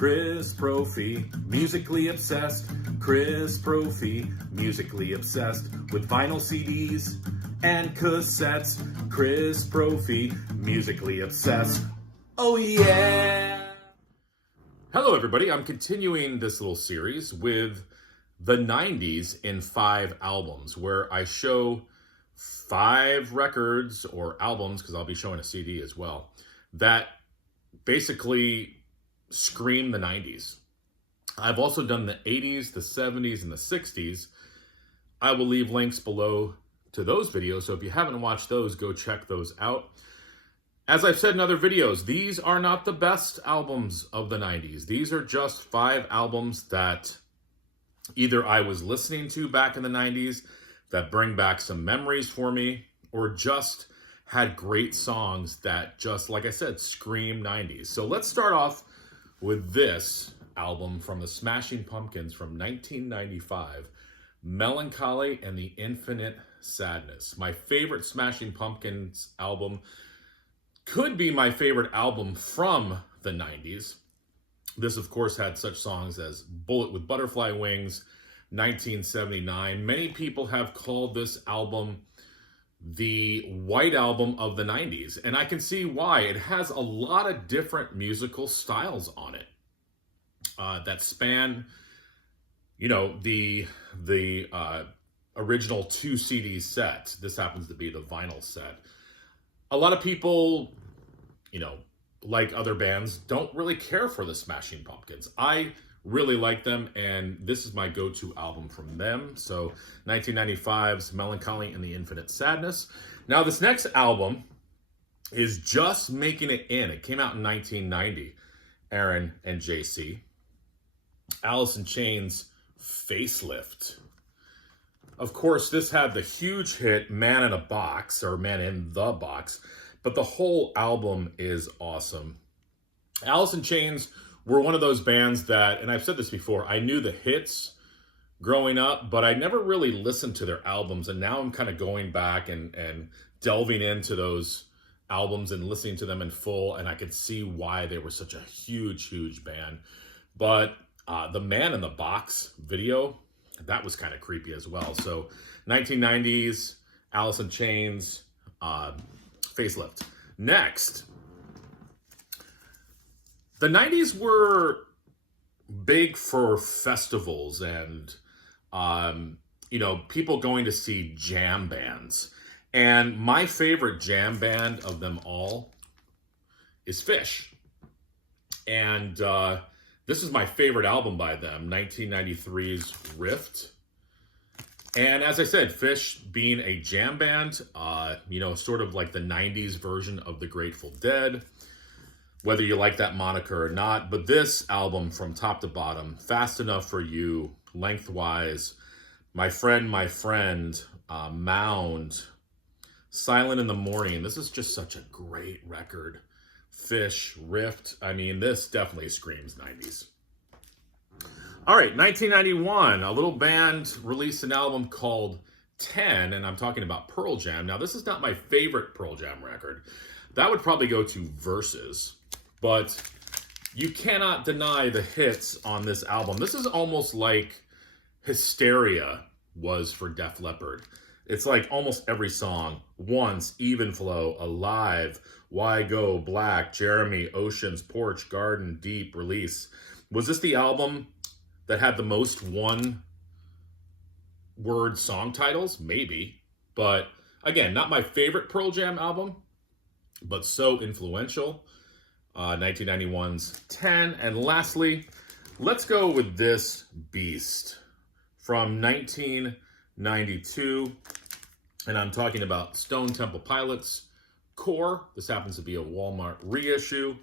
Chris Prophy, musically obsessed. Chris Prophy, musically obsessed with vinyl CDs and cassettes. Chris Prophy, musically obsessed. Oh yeah! Hello everybody, I'm continuing this little series with the 90s in 5 albums, where I show 5 records or albums, because I'll be showing a CD as well, that basically scream the 90s. I've also done the 80s, the 70s, and the 60s. I will leave links below to those videos, so if you haven't watched those, go check those out. As I've said in other videos, these are not the best albums of the 90s. These are just 5 albums that either I was listening to back in the 90s that bring back some memories for me, or just had great songs that just, like I said, scream 90s. So let's start off with this album from the Smashing Pumpkins from 1995, Melancholy and the Infinite Sadness. My favorite Smashing Pumpkins album, could be my favorite album from the 90s. This, of course, had such songs as Bullet with Butterfly Wings, 1979. Many people have called this album the White Album of the 90s, and I can see why. It has a lot of different musical styles on it that span, you know, the original 2 CD set. This happens to be the vinyl set. A lot of people, you know, like other bands, don't really care for the Smashing Pumpkins. I really like them, and this is my go-to album from them. So 1995's Melancholy and the Infinite Sadness. Now this next album is just making it in. It came out in 1990, Aaron and JC. Alice in Chains' Facelift. Of course, this had the huge hit Man in a Box, or Man in the Box, but the whole album is awesome. Alice in Chains were one of those bands that, and I've said this before, I knew the hits growing up, but I never really listened to their albums, and now I'm kind of going back and delving into those albums and listening to them in full, and I could see why they were such a huge band. But the Man in the Box video, that was kind of creepy as well. So 1990s, Alice in Chains, Facelift. Next, the 90s were big for festivals and, you know, people going to see jam bands. And my favorite jam band of them all is Phish. And this is my favorite album by them, 1993's Rift. And as I said, Phish being a jam band, you know, sort of like the 90s version of the Grateful Dead, whether you like that moniker or not. But this album from top to bottom, Fast Enough for You, lengthwise, My Friend, Mound, Silent in the Morning. This is just such a great record. Phish, Rift, I mean, this definitely screams 90s. All right, 1991, a little band released an album called 10, and I'm talking about Pearl Jam. Now, this is not my favorite Pearl Jam record. That would probably go to Versus, but you cannot deny the hits on this album. This is almost like Hysteria was for Def Leppard. It's like almost every song. Once, Even Flow, Alive, Why Go, Black, Jeremy, Oceans, Porch, Garden, Deep, Release. Was this the album that had the most one-word song titles? Maybe. But again, not my favorite Pearl Jam album, but so influential. 1991's 10. And lastly, let's go with this beast from 1992. And I'm talking about Stone Temple Pilots' Core. This happens to be a Walmart reissue.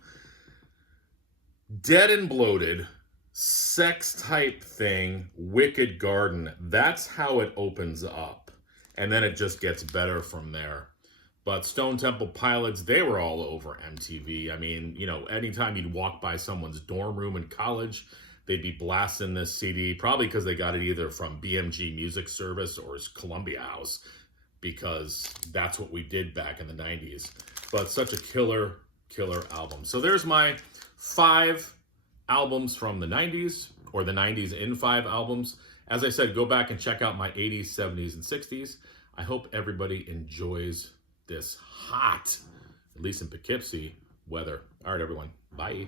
Dead and Bloated, sex type thing, Wicked Garden. That's how it opens up. And then it just gets better from there. But Stone Temple Pilots, they were all over MTV. I mean, you know, anytime you'd walk by someone's dorm room in college, they'd be blasting this CD, probably because they got it either from BMG Music Service or Columbia House, because that's what we did back in the 90s. But such a killer album. So there's my 5 albums from the 90s or the 90s in 5 albums. As I said, go back and check out my 80s, 70s, and 60s. I hope everybody enjoys this hot, at least in Poughkeepsie, weather. All right, everyone. Bye.